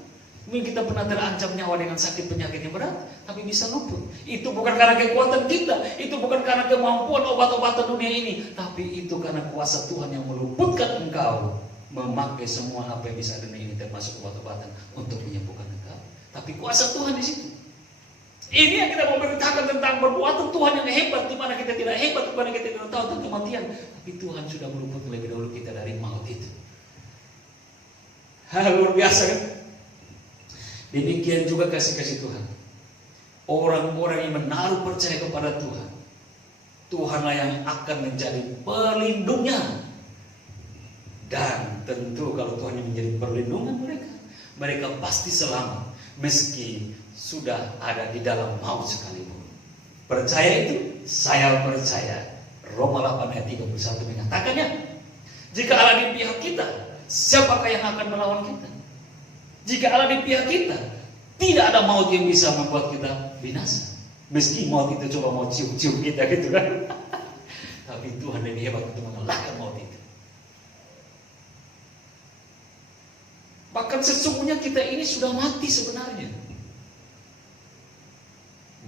Mungkin kita pernah terancam nyawa dengan sakit penyakit yang berat, tapi bisa luput. Itu bukan karena kekuatan kita, itu bukan karena kemampuan obat-obatan dunia ini, tapi itu karena kuasa Tuhan yang meluputkan engkau memakai semua apa yang bisa dunia ini, termasuk obat-obatan, untuk menyembuhkan engkau. Tapi kuasa Tuhan di situ. Ini yang kita mau beritakan tentang perbuatan Tuhan yang hebat, di mana kita tidak hebat, di mana kita tidak tahu tentang kematian. Tapi Tuhan sudah meluput lebih dahulu kita dari maut itu. Luar biasa kan? Demikian juga kasih-kasih Tuhan. Orang-orang yang menaruh percaya kepada Tuhan, Tuhanlah yang akan menjadi pelindungnya. Dan tentu kalau Tuhan yang menjadi perlindungan mereka pasti selamat meski sudah ada di dalam maut sekalipun. Percaya itu, saya percaya. Roma 8 ayat 31 mengatakannya. Jika Allah di pihak kita, siapakah yang akan melawan kita? Jika Allah di pihak kita, tidak ada maut yang bisa membuat kita binasa. Meski maut itu coba mau cium-cium kita gitu kan. Tapi Tuhan lebih hebat untuk mengalahkan maut itu. Bahkan sesungguhnya kita ini sudah mati sebenarnya.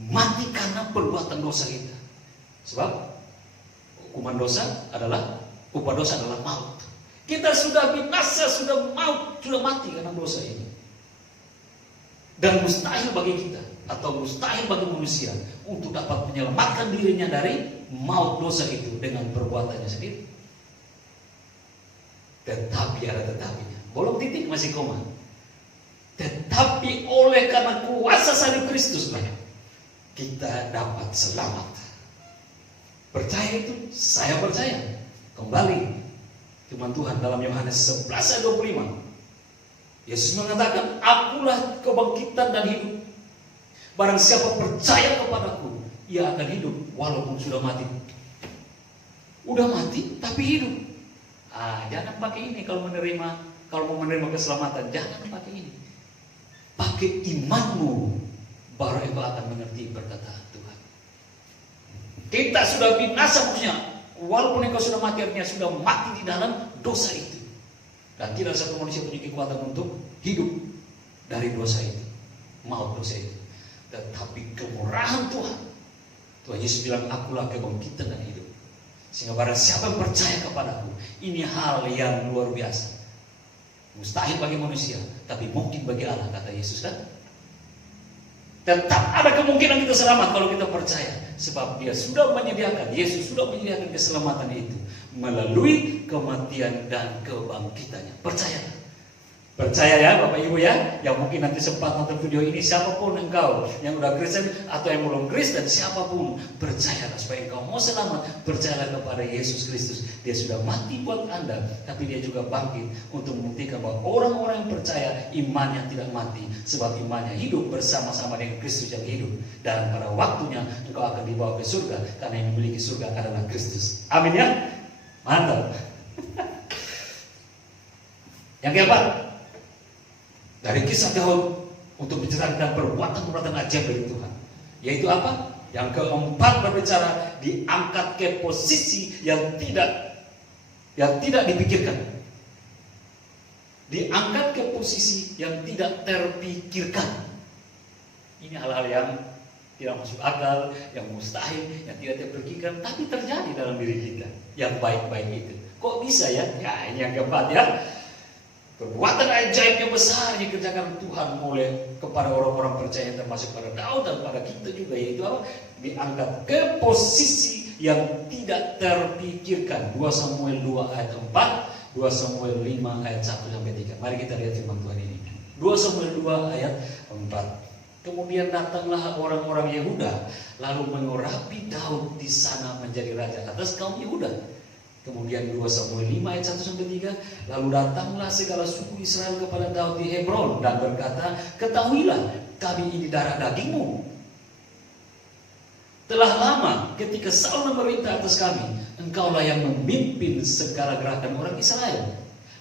Mati karena perbuatan dosa kita. Sebab hukuman dosa adalah, upah dosa adalah maut. Kita sudah binasa, sudah maut, sudah mati karena dosa ini. Dan mustahil bagi kita, atau mustahil bagi manusia untuk dapat menyelamatkan dirinya dari maut dosa itu dengan perbuatannya sendiri. Tetapi ada tetapinya. Belum titik, masih koma. Tetapi oleh karena kuasa salib Kristus kita dapat selamat. Percaya itu, saya percaya. Kembali firman Tuhan dalam Yohanes 11 ayat 25. Yesus mengatakan, akulah kebangkitan dan hidup. Barang siapa percaya kepadaku, ia akan hidup walaupun sudah mati. Udah mati tapi hidup. Jangan pakai ini kalau mau menerima keselamatan, jangan pakai ini. Pakai imanmu, baru engkau akan mengerti perkataan Tuhan. Kita sudah binasa maksudnya, walaupun engkau sudah mati, artinya sudah mati di dalam dosa itu. Dan tidak satu manusia punya kekuatan untuk hidup dari dosa itu, maut dosa itu. Tetapi kemurahan Tuhan Yesus bilang, akulah kebangkitan dan hidup. Sehingga barang siapa yang percaya kepadaku, ini hal yang luar biasa. Mustahil bagi manusia, tapi mungkin bagi Allah, kata Yesus kan. Tetap ada kemungkinan kita selamat kalau kita percaya. Sebab dia sudah menyediakan, Yesus sudah menyediakan keselamatan itu melalui kematian dan kebangkitannya. Percaya. Percaya ya Bapak Ibu ya, yang mungkin nanti sempat nonton video ini, siapapun engkau yang udah Kristen atau yang belum Kristen, siapapun, percayalah supaya engkau mau selamat. Percayalah kepada Yesus Kristus. Dia sudah mati buat Anda, tapi dia juga bangkit untuk membuktikan bahwa orang-orang yang percaya imannya tidak mati, sebab imannya hidup bersama-sama dengan Kristus yang hidup. Dan pada waktunya engkau akan dibawa ke surga, karena yang memiliki surga adalah Kristus. Amin ya. Mantap. Yang keempat, dari kisah Daud untuk menceritakan perbuatan-perbuatan ajaib dari Tuhan, yaitu apa? Yang keempat berbicara diangkat ke posisi yang tidak dipikirkan. Diangkat ke posisi yang tidak terpikirkan. Ini hal-hal yang tidak masuk akal, yang mustahil, yang tidak terpikirkan, tapi terjadi dalam diri kita. Yang baik-baik itu. Kok bisa ya? Ya ini yang keempat ya. Perbuatan ajaib yang besar dikerjakan Tuhan mulai kepada orang-orang percaya, termasuk pada Daud dan pada kita juga, yaitu apa? Diangkat ke posisi yang tidak terpikirkan. 2 Samuel 2 ayat 4, 2 Samuel 5 ayat 1 sampai 3. Mari kita lihat firman Tuhan ini. 2 Samuel 2 ayat 4. Kemudian datanglah orang-orang Yehuda lalu mengurapi Daud di sana menjadi raja atas kaum Yehuda. Kemudian 2 Samuel 5 ayat 1 sampai 3, lalu datanglah segala suku Israel kepada Daud di Hebron dan berkata, ketahuilah kami ini darah dagingmu. Telah lama ketika Saul memerintah atas kami, engkaulah yang memimpin segala gerakan orang Israel.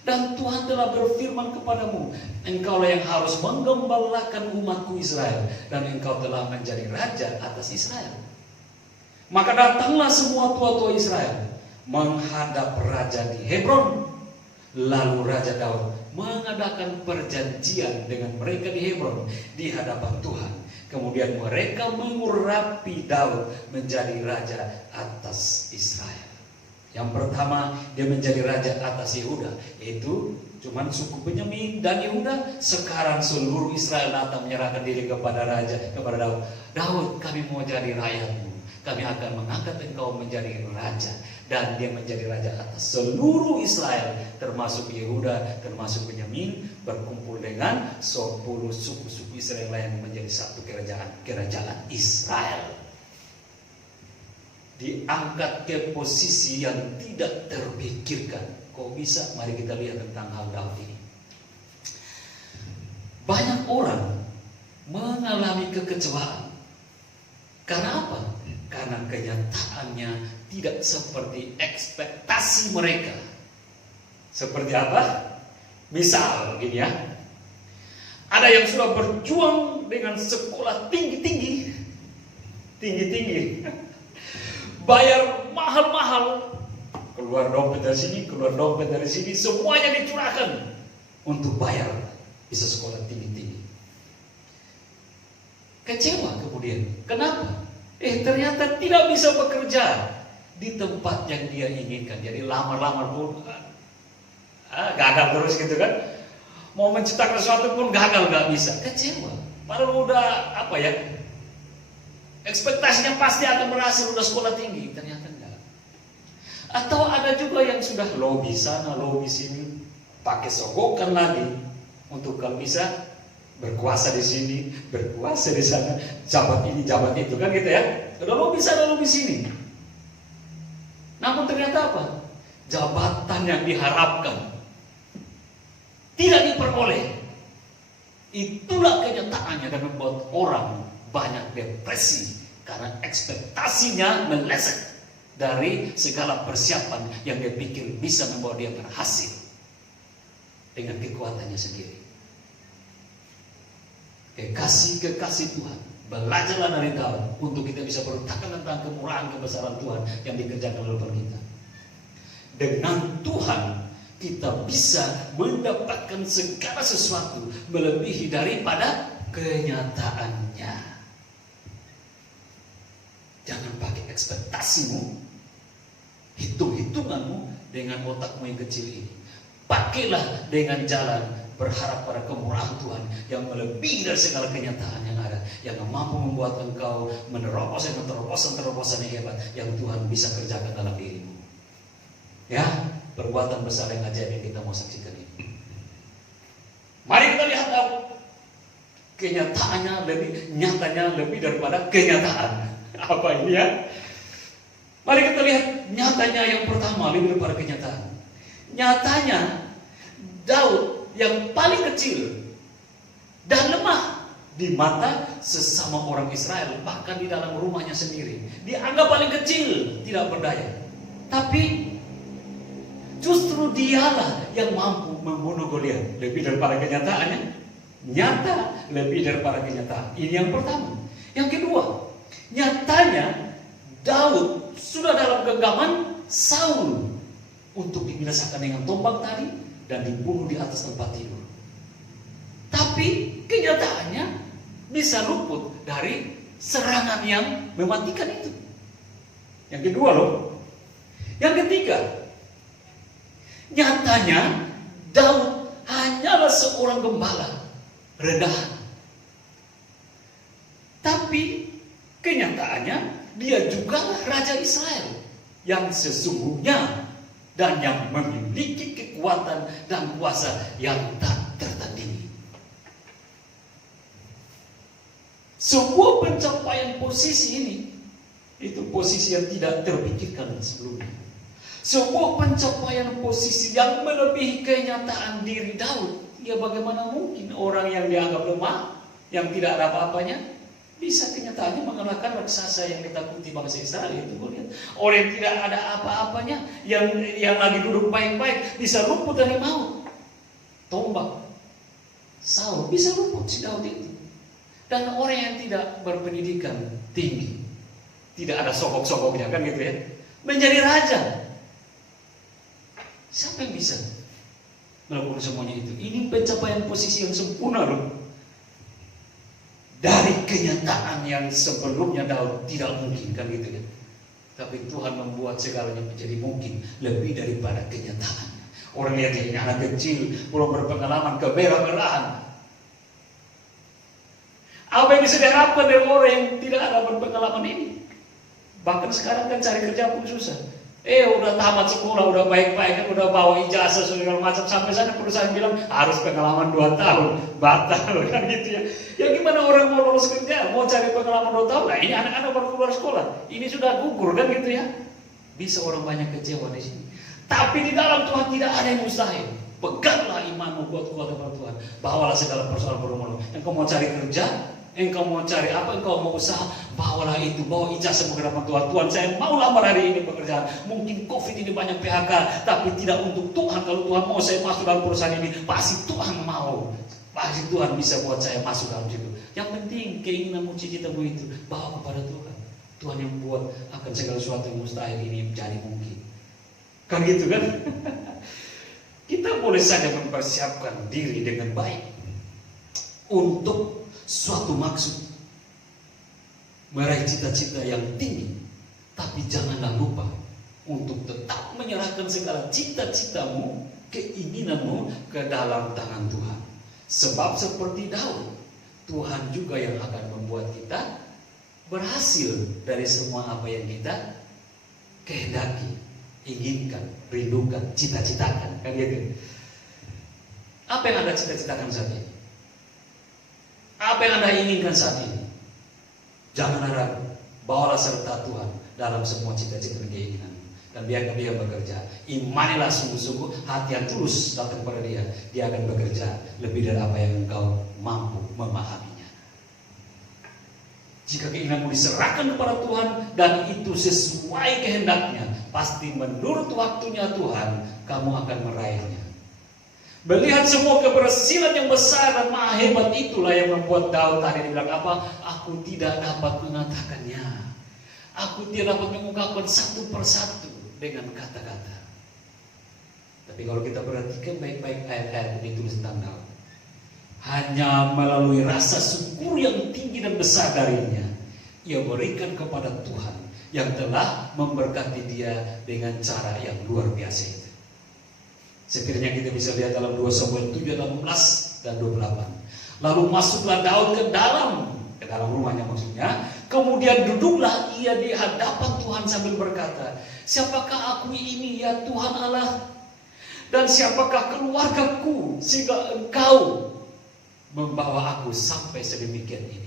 Dan Tuhan telah berfirman kepadamu, engkaulah yang harus menggembalakan umatku Israel, dan engkau telah menjadi raja atas Israel. Maka datanglah semua tua-tua Israel menghadap raja di Hebron. Lalu Raja Daud mengadakan perjanjian dengan mereka di Hebron di hadapan Tuhan. Kemudian mereka mengurapi Daud menjadi raja atas Israel. Yang pertama, dia menjadi raja atas Yehuda, yaitu cuman suku Benyamin dan Yehuda. Sekarang seluruh Israel datang menyerahkan diri kepada raja, kepada Daud. Daud, kami mau jadi rakyatmu, kami akan mengangkat engkau menjadi raja. Dan dia menjadi raja atas seluruh Israel, termasuk Yehuda, termasuk Benyamin, berkumpul dengan 10 suku-suku Israel lain menjadi satu kerajaan Israel. Diangkat ke posisi yang tidak terpikirkan. Kok bisa? Mari kita lihat tentang hal Daud ini. Banyak orang mengalami kekecewaan. Karena apa? Karena kenyataannya tidak seperti ekspektasi mereka. Seperti apa? Misal gini ya, ada yang sudah berjuang dengan sekolah tinggi-tinggi, bayar mahal-mahal, keluar dompet dari sini, keluar dompet dari sini, semuanya dicurahkan untuk bayar bisa sekolah tinggi-tinggi. Kecewa kemudian. Kenapa? Ternyata tidak bisa bekerja di tempat yang dia inginkan. Jadi lamar-lamar pun gagal terus gitu kan. Mau menciptakan sesuatu pun gagal, nggak bisa. Kecewa. Padahal udah ekspektasinya pasti akan berhasil, udah sekolah tinggi, ternyata enggak. Atau ada juga yang sudah lobby sana, lobby sini, pakai sogokan lagi untuk kalau bisa berkuasa di sini, berkuasa di sana, jabat ini, jabat itu kan gitu ya. Udah lobby sana, lobby sini. Namun ternyata apa? Jabatan yang diharapkan tidak diperoleh. Itulah kenyataannya dan membuat orang banyak depresi karena ekspektasinya meleset dari segala persiapan yang dia pikir bisa membawa dia berhasil dengan kekuatannya sendiri. Kekasih Tuhan, belajarlah dari Daud untuk kita bisa bertakan tentang kemurahan kebesaran Tuhan yang dikerjakan oleh kita. Dengan Tuhan kita bisa mendapatkan segala sesuatu melebihi daripada kenyataannya. Jangan pakai ekspektasimu, hitung-hitunganmu dengan otakmu yang kecil ini. Pakailah dengan jalan berharap pada kemurahan Tuhan yang melebihi dari segala kenyataan yang ada, yang mampu membuat engkau menerobos dengan terobosan yang hebat yang Tuhan bisa kerjakan dalam dirimu. Ya, perbuatan besar yang ajaib yang kita mau saksikan ini. Mari kita lihat nyatanya lebih daripada kenyataan. Apa ini ya? Mari kita lihat nyatanya yang pertama lebih daripada kenyataan. Nyatanya Daud yang paling kecil dan lemah di mata sesama orang Israel, bahkan di dalam rumahnya sendiri dianggap paling kecil, tidak berdaya. Tapi justru dialah yang mampu membunuh Goliat. Lebih daripada kenyataannya, nyata lebih daripada kenyataan. Ini yang pertama. Yang kedua, nyatanya Daud sudah dalam genggaman Saul untuk dibinasakan dengan tombak tadi dan dibunuh di atas tempat tidur. Tapi kenyataannya bisa luput dari serangan yang mematikan itu. Yang kedua loh. Yang ketiga, nyatanya Daud hanyalah seorang gembala rendahan. Tapi kenyataannya dia juga raja Israel yang sesungguhnya dan yang memiliki kekuatan dan kuasa yang tak tertandingi. Sebuah pencapaian posisi ini, itu posisi yang tidak terpikirkan sebelumnya. Sebuah pencapaian posisi yang melebihi kenyataan diri Daud. Ya bagaimana mungkin orang yang dianggap lemah, yang tidak ada apa-apanya, bisa kenyataannya mengalahkan raksasa yang ditakuti bangsa Israel itu. Lihat, orang yang tidak ada apa-apanya, yang lagi duduk baik-baik, bisa luput dari maut. Tombak Saul bisa luput si Daud itu. Dan orang yang tidak berpendidikan tinggi, tidak ada sokok-sokoknya kan gitu ya, menjadi raja. Siapa yang bisa melakukan semuanya itu? Ini pencapaian posisi yang sempurna loh. Dari kenyataan yang sebelumnya Daud tidak mungkin kan gitu ya. Tapi Tuhan membuat segalanya menjadi mungkin lebih daripada kenyataan. Orang lihat ini anak kecil belum berpengalaman kemerah-merahan. Apa yang bisa diharapkan dari orang yang tidak ada berpengalaman ini? Bahkan sekarang kan cari kerja pun susah. Udah tamat sekolah, udah baik-baik kan, udah bawa ijazah segala macam, sampai sana perusahaan bilang harus pengalaman 2 tahun, batal kan gitu ya. Ya gimana orang mau lulus kerja, mau cari pengalaman 2 tahun? Nah ini anak-anak baru keluar sekolah, ini sudah gugur kan gitu ya. Bisa orang banyak kecewa di sini. Tapi di dalam Tuhan tidak ada yang mustahil. Peganglah imanmu kuat-kuat kepada Tuhan. Bawalah segala persoalan berumur. Engkau mau cari kerja, engkau mau cari apa, engkau mau usaha, bawalah itu, bawa ijazah ke hadapan Tuhan. Tuhan, saya mau lamar hari ini pekerjaan. Mungkin COVID ini banyak PHK, tapi tidak untuk Tuhan. Kalau Tuhan mau saya masuk dalam perusahaan ini, pasti Tuhan mau. Pasti Tuhan bisa buat saya masuk dalam situ. Yang penting keinginanmu, cita-citamu itu bawa kepada Tuhan. Tuhan yang buat akan segala sesuatu yang mustahil ini menjadi mungkin. Kan gitu kan? Kita boleh saja mempersiapkan diri dengan baik untuk suatu maksud, meraih cita-cita yang tinggi. Tapi janganlah lupa untuk tetap menyerahkan segala cita-citamu, keinginanmu ke dalam tangan Tuhan. Sebab seperti Daud, Tuhan juga yang akan membuat kita berhasil dari semua apa yang kita kehendaki, inginkan, rindukan, cita-citakan, kan gitu. Apa yang Anda cita-citakan saat ini? Apa yang Anda inginkan saat ini? Jangan ragu, bawalah serta Tuhan dalam semua cita-cita dan keinginan, dan biarkan Dia bekerja. Imanilah sungguh-sungguh, hati yang tulus datang kepada Dia. Dia akan bekerja lebih dari apa yang engkau mampu memahaminya. Jika keinginanmu diserahkan kepada Tuhan dan itu sesuai kehendaknya, pasti menurut waktunya Tuhan, kamu akan meraihnya. Melihat semua keberhasilan yang besar dan maha hebat, itulah yang membuat Daud tadi bilang apa? Aku tidak dapat mengatakannya. Aku tidak dapat mengungkapkan satu persatu dengan kata-kata. Tapi kalau kita perhatikan baik-baik ayat-ayat yang ditulis tentang Daud, hanya melalui rasa syukur yang tinggi dan besar darinya, ia berikan kepada Tuhan yang telah memberkati dia dengan cara yang luar biasa itu. Sekiranya kita bisa lihat dalam 2 Samuel 7, 18 dan 28. Lalu masuklah Daud ke dalam rumahnya maksudnya. Kemudian duduklah ia di hadapan Tuhan sambil berkata, siapakah aku ini ya Tuhan Allah? Dan siapakah keluargaku sehingga engkau membawa aku sampai sedemikian ini?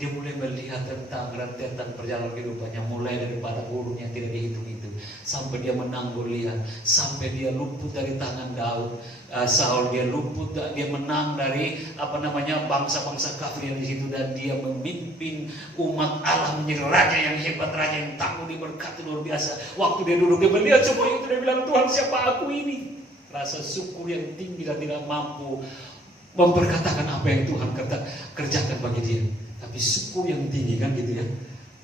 Dia mulai melihat tentang rentetan perjalanan kehidupannya, mulai daripada burung yang tidak dihitung-hitung, sampai dia menanggung lihat, sampai dia luput dari tangan Daud, Saul, dia luput, dia menang dari bangsa-bangsa kafir yang di situ, dan dia memimpin umat Allah menjadi raja yang hebat, raja yang tangguh, diberkati luar biasa. Waktu dia duduk, dia melihat semua itu, dia bilang, Tuhan, siapa aku ini? Rasa syukur yang tinggi dan tidak mampu memperkatakan apa yang Tuhan kerjakan bagi dia. Tapi syukur yang tinggi kan gitu ya.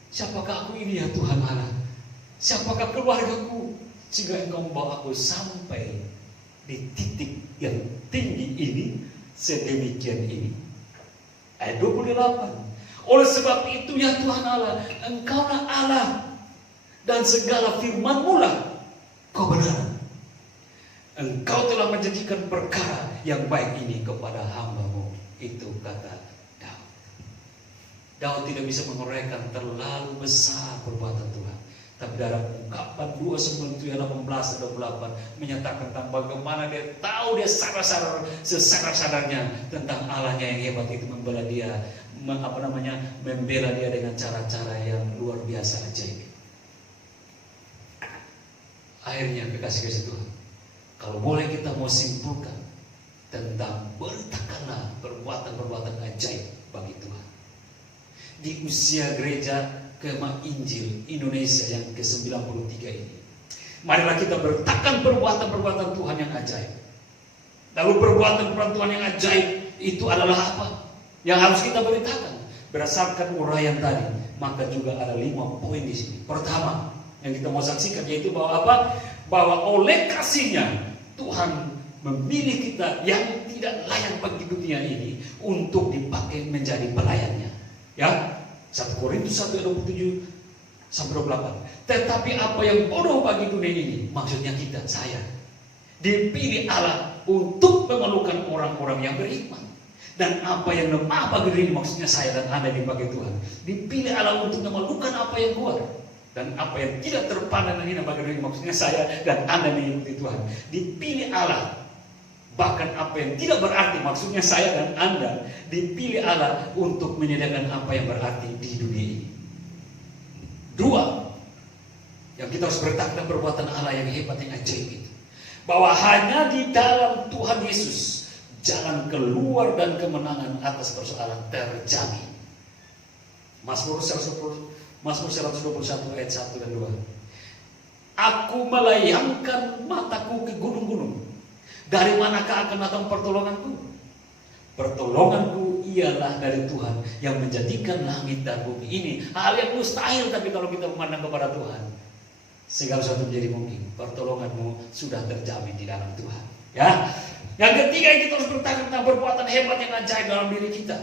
Siapakah aku ini ya Tuhan Allah? Siapakah keluargaku sehingga engkau membawa aku sampai di titik yang tinggi ini, sedemikian ini. Ayat 28. Oleh sebab itu ya Tuhan Allah, engkaulah Allah, dan segala firman-Mu lah kebenaran. Engkau telah menjanjikan perkara yang baik ini kepada hamba-Mu. Itu kata Daud tidak bisa menguraikan terlalu besar perbuatan Tuhan. Tapi dalam ungkapan 2 Samuel 18 dan 28 menyatakan tentang bagaimana dia tahu, dia sesadar-sadarnya tentang Allahnya yang hebat itu membela dia, membela dia dengan cara-cara yang luar biasa ajaib. Akhirnya kekasih-kasih Tuhan, kalau boleh kita mau simpulkan tentang beritakanlah perbuatan-perbuatan ajaib bagi Tuhan. Di usia gereja Kemah Injil Indonesia yang ke-93 ini, marilah kita beritakan perbuatan-perbuatan Tuhan yang ajaib. Lalu perbuatan-perbuatan Tuhan yang ajaib itu adalah apa? Yang harus kita beritakan berdasarkan uraian tadi. Maka juga ada 5 poin di sini. Pertama, yang kita mau saksikan yaitu bahwa apa? Bahwa oleh kasih-Nya Tuhan memilih kita yang tidak layak bagi dunia ini untuk dipakai menjadi pelayannya. Ya, 1 Korintus 1:27, 1 Sampai 28. Tetapi apa yang bodoh bagi dunia ini, maksudnya kita, saya, dipilih Allah untuk memerlukan orang-orang yang beriman. Dan apa yang lemah bagi diri, maksudnya saya dan Anda dipakai Tuhan, dipilih Allah untuk memerlukan apa yang kuat. Dan apa yang tidak terpandang dan hina bagi diri, maksudnya saya dan Anda mengikuti Tuhan, dipilih Allah. Bahkan apa yang tidak berarti, maksudnya saya dan Anda, dipilih Allah untuk menyediakan apa yang berarti di dunia ini. Dua, yang kita harus bertakwa perbuatan Allah yang hebat, yang ajaib itu, bahwa hanya di dalam Tuhan Yesus jalan keluar dan kemenangan atas persoalan terjamin. Mazmur 121 ayat 1 dan 2. Aku melayangkan mataku ke gunung-gunung. Dari manakah akan datang pertolonganku? Pertolonganku ialah dari Tuhan yang menjadikan langit dan bumi. Ini hal yang mustahil, tapi kalau kita memandang kepada Tuhan, segala sesuatu menjadi mungkin. Pertolonganmu sudah terjamin di dalam Tuhan. Ya. Yang ketiga, kita harus bertanya tentang perbuatan hebat yang ajaib dalam diri kita.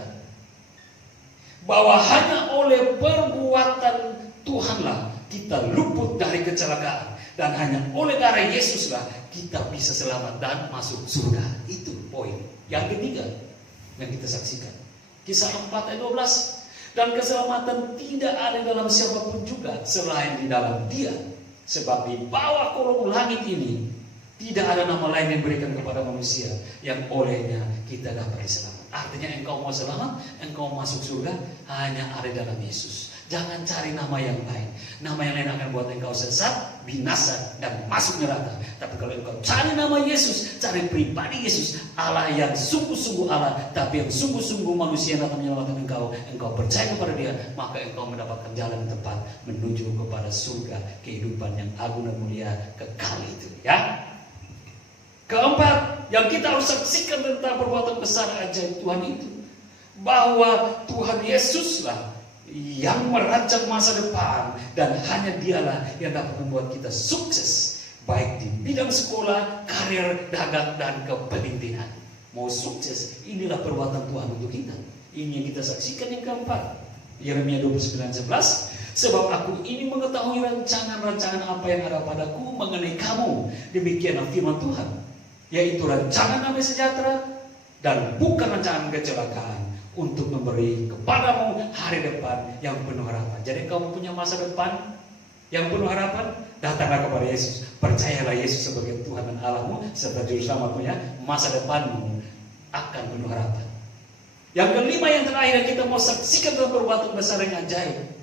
Bahwa hanya oleh perbuatan Tuhanlah kita luput dari kecelakaan. Dan hanya oleh darah Yesuslah kita bisa selamat dan masuk surga. Itu poin yang ketiga yang kita saksikan. Kisah 4 ayat 12. Dan keselamatan tidak ada dalam siapapun juga selain di dalam Dia. Sebab di bawah kolong langit ini tidak ada nama lain yang diberikan kepada manusia yang olehnya kita dapat selamat. Artinya engkau mau selamat, engkau masuk surga, hanya ada dalam Yesus. Jangan cari nama yang lain. Nama yang lain akan buat engkau sesat, binasa, dan masuk neraka. Tapi kalau engkau cari nama Yesus, cari pribadi Yesus, Allah yang sungguh-sungguh Allah, tapi yang sungguh-sungguh manusia yang datang menyelamatkan engkau, engkau percaya kepada Dia, maka engkau mendapatkan jalan tepat menuju kepada surga, kehidupan yang agung dan mulia kekal itu. Ya. Keempat, yang kita harus saksikan tentang perbuatan besar ajaib Tuhan itu, bahwa Tuhan Yesuslah yang merancang masa depan, dan hanya Dialah yang dapat membuat kita sukses, baik di bidang sekolah, karir, dagang, dan kepemimpinan. Mau sukses, inilah perbuatan Tuhan untuk kita. Ini yang kita saksikan. Yang keempat, Yeremia 29:11, sebab aku ini mengetahui rancangan-rancangan apa yang ada padaku mengenai kamu, demikianlah firman Tuhan, yaitu rancangan damai sejahtera dan bukan rancangan kecelakaan, untuk memberi kepadamu hari depan yang penuh harapan. Jadi kamu punya masa depan yang penuh harapan, datanglah kepada Yesus. Percayalah Yesus sebagai Tuhan dan Allahmu serta Juru Selamatmu, masa depanmu akan penuh harapan. Yang kelima, yang terakhir, kita mau saksikan dalam perbuatan besar yang ajaib.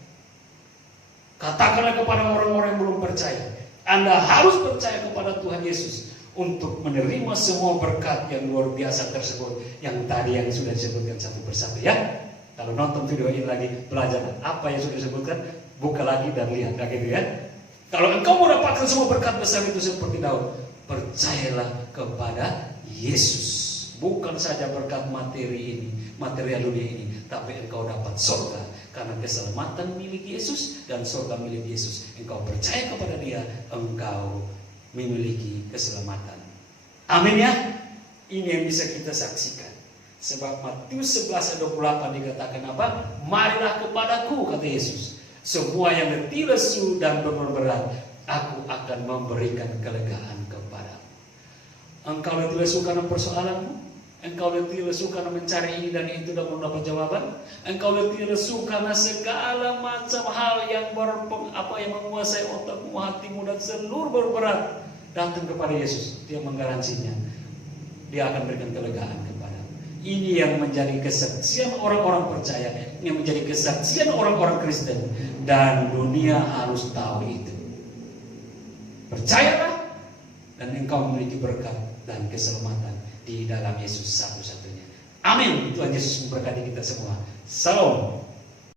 Katakanlah kepada orang-orang yang belum percaya, Anda harus percaya kepada Tuhan Yesus untuk menerima semua berkat yang luar biasa tersebut, yang tadi yang sudah disebutkan satu persatu. Ya, kalau nonton video ini lagi, belajar apa yang sudah disebutkan, buka lagi dan lihat lagi, ya. Kalau engkau mendapatkan semua berkat besar itu seperti Daud, percayalah kepada Yesus. Bukan saja berkat materi ini, material dunia ini, tapi engkau dapat surga karena keselamatan milik Yesus dan surga milik Yesus. Engkau percaya kepada Dia, engkau memiliki keselamatan. Amin, ya. Ini yang bisa kita saksikan. Sebab Matius 11:28 dikatakan apa? Marilah kepadaku, kata Yesus, semua yang letih lesu dan beban, aku akan memberikan kelegaan kepadamu. Engkau letih lesu karena persoalanmu, engkau letih lesu karena mencari ini dan itu dan belum dapat jawaban, engkau letih lesu karena segala macam hal yang yang menguasai otakmu, hatimu, dan seluruh berat, datang kepada Yesus. Dia menggaransinya, Dia akan berikan kelegaan kepadamu. Ini yang menjadi kesaksian orang-orang percaya, yang menjadi kesaksian orang-orang Kristen, dan dunia harus tahu itu. Percayalah, dan engkau memiliki berkat dan keselamatan di dalam Yesus satu-satunya. Amin. Tuhan Yesus memberkati kita semua. Salam.